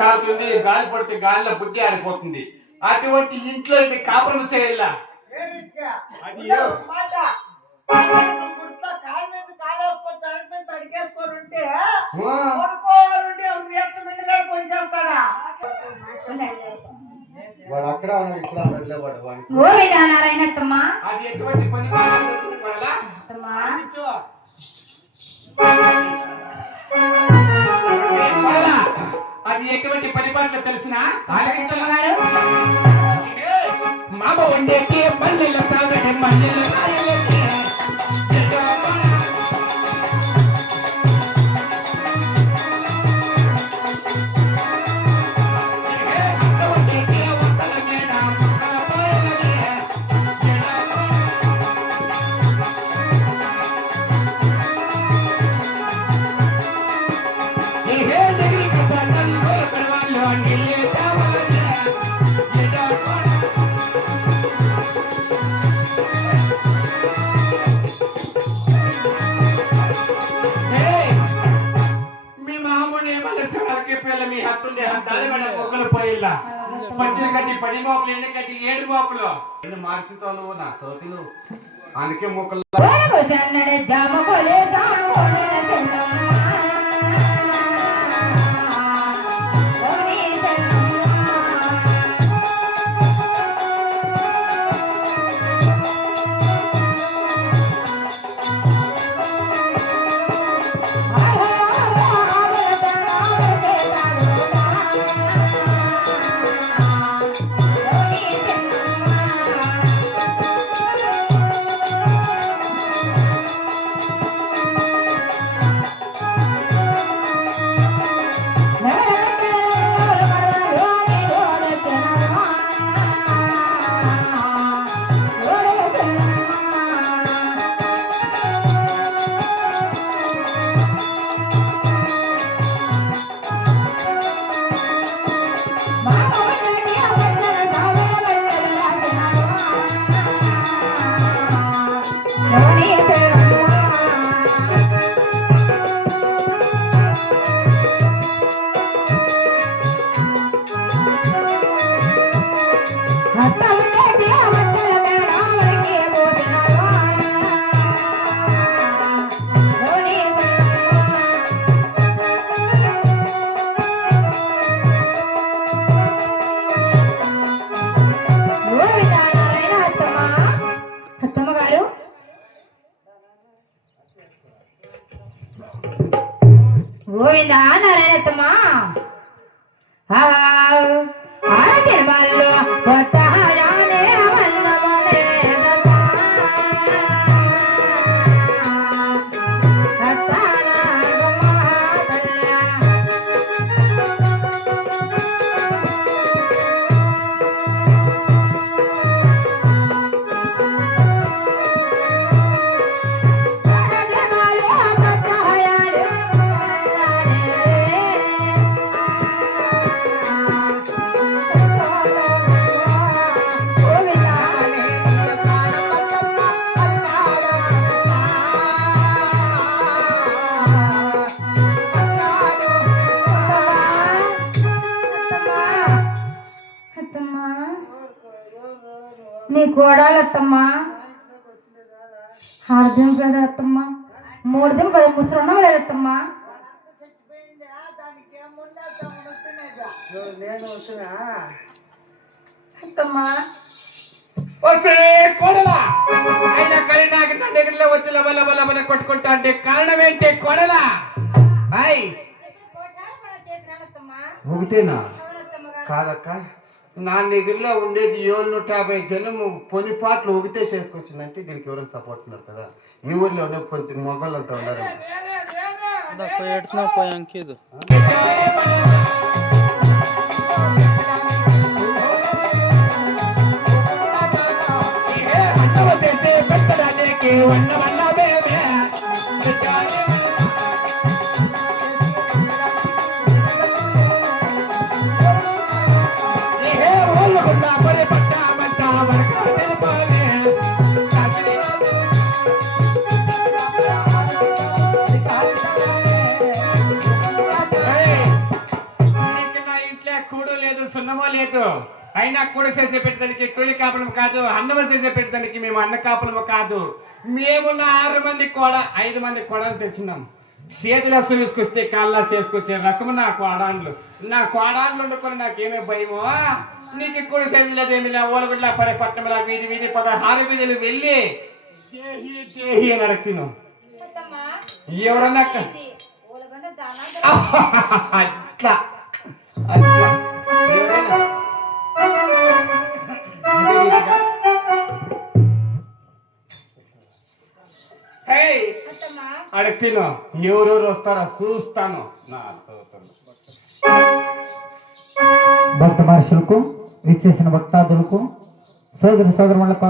కాలుతుంది, గాలి పడితే గాలిలో బుద్ధి ఆడిపోతుంది. అటువంటి ఇంట్లో ఇది కాపురం చేయాల. అది వాడు అక్కడ ఇక్కడ అది ఎటువంటి పని అది ఎటువంటి పరిపాలన తెలిసిన మామ వండేకి మల్లెల తాగడే మల్లెల పడి మోపులు ఎండ కట్టి 7 మోపులు మార్చుతో నా సోతులు అందుకే మొక్కలు గోవిందా నారాయణత్తమ్మా నీ కోడాలత్తమ్మా 6 దినం కదా అత్తమ్మా 3 దినం కదా ముసరడం లేదత్తమ్మా అత్తమ్మా వస్తే కోడలా అయినా కలి నాకు నా దగ్గరలో వచ్చి లబల బల బల కొట్టుకుంటా అంటే కారణం ఏంటి కోడలా బాయ్ ఒకటేనా కాదక్క నా దగ్గరలో ఉండేది 750 జనము పొని పాటలు ఒకటే చేసుకొచ్చిందంటే దీనికి ఎవరైనా సపోర్ట్ ఉన్నారు కదా ఈ ఊర్లో ఉండే కొంచెం మొగలంతా ఉన్నారు లేదు సున్నమో లేదు. అయినా కూడా చేసే పెట్టడానికి కూలి కాపులము కాదు, అన్నము చేసే పెట్టడానికి మేము అన్న కాపులము కాదు. మేము 6 మంది కూడా 5 మంది కొడలు తెచ్చినాం. చేతిలో చూసుకొస్తే కాళ్ళ చేసుకొచ్చే రకము నా కోడాన్లు. నా కోడాన్లు వండుకొని నాకేమీ భయమో. నీకు కూడా చదివిలేదేమి లే. ఓలగుడ్ల పడే పట్టణంలా వీధి వీధి 16 వీధులు వెళ్ళి దేహి దేహి అని అడుగుతున్నాం. ఎవరన్నా అట్లా అట్లా ఎవరైనా అడుగుతాను. ఎవరెవరు వస్తారో చూస్తాను. భక్త మహర్షులకు ఇచ్చేసిన భక్తాదులకు సోదరు సోదరులకు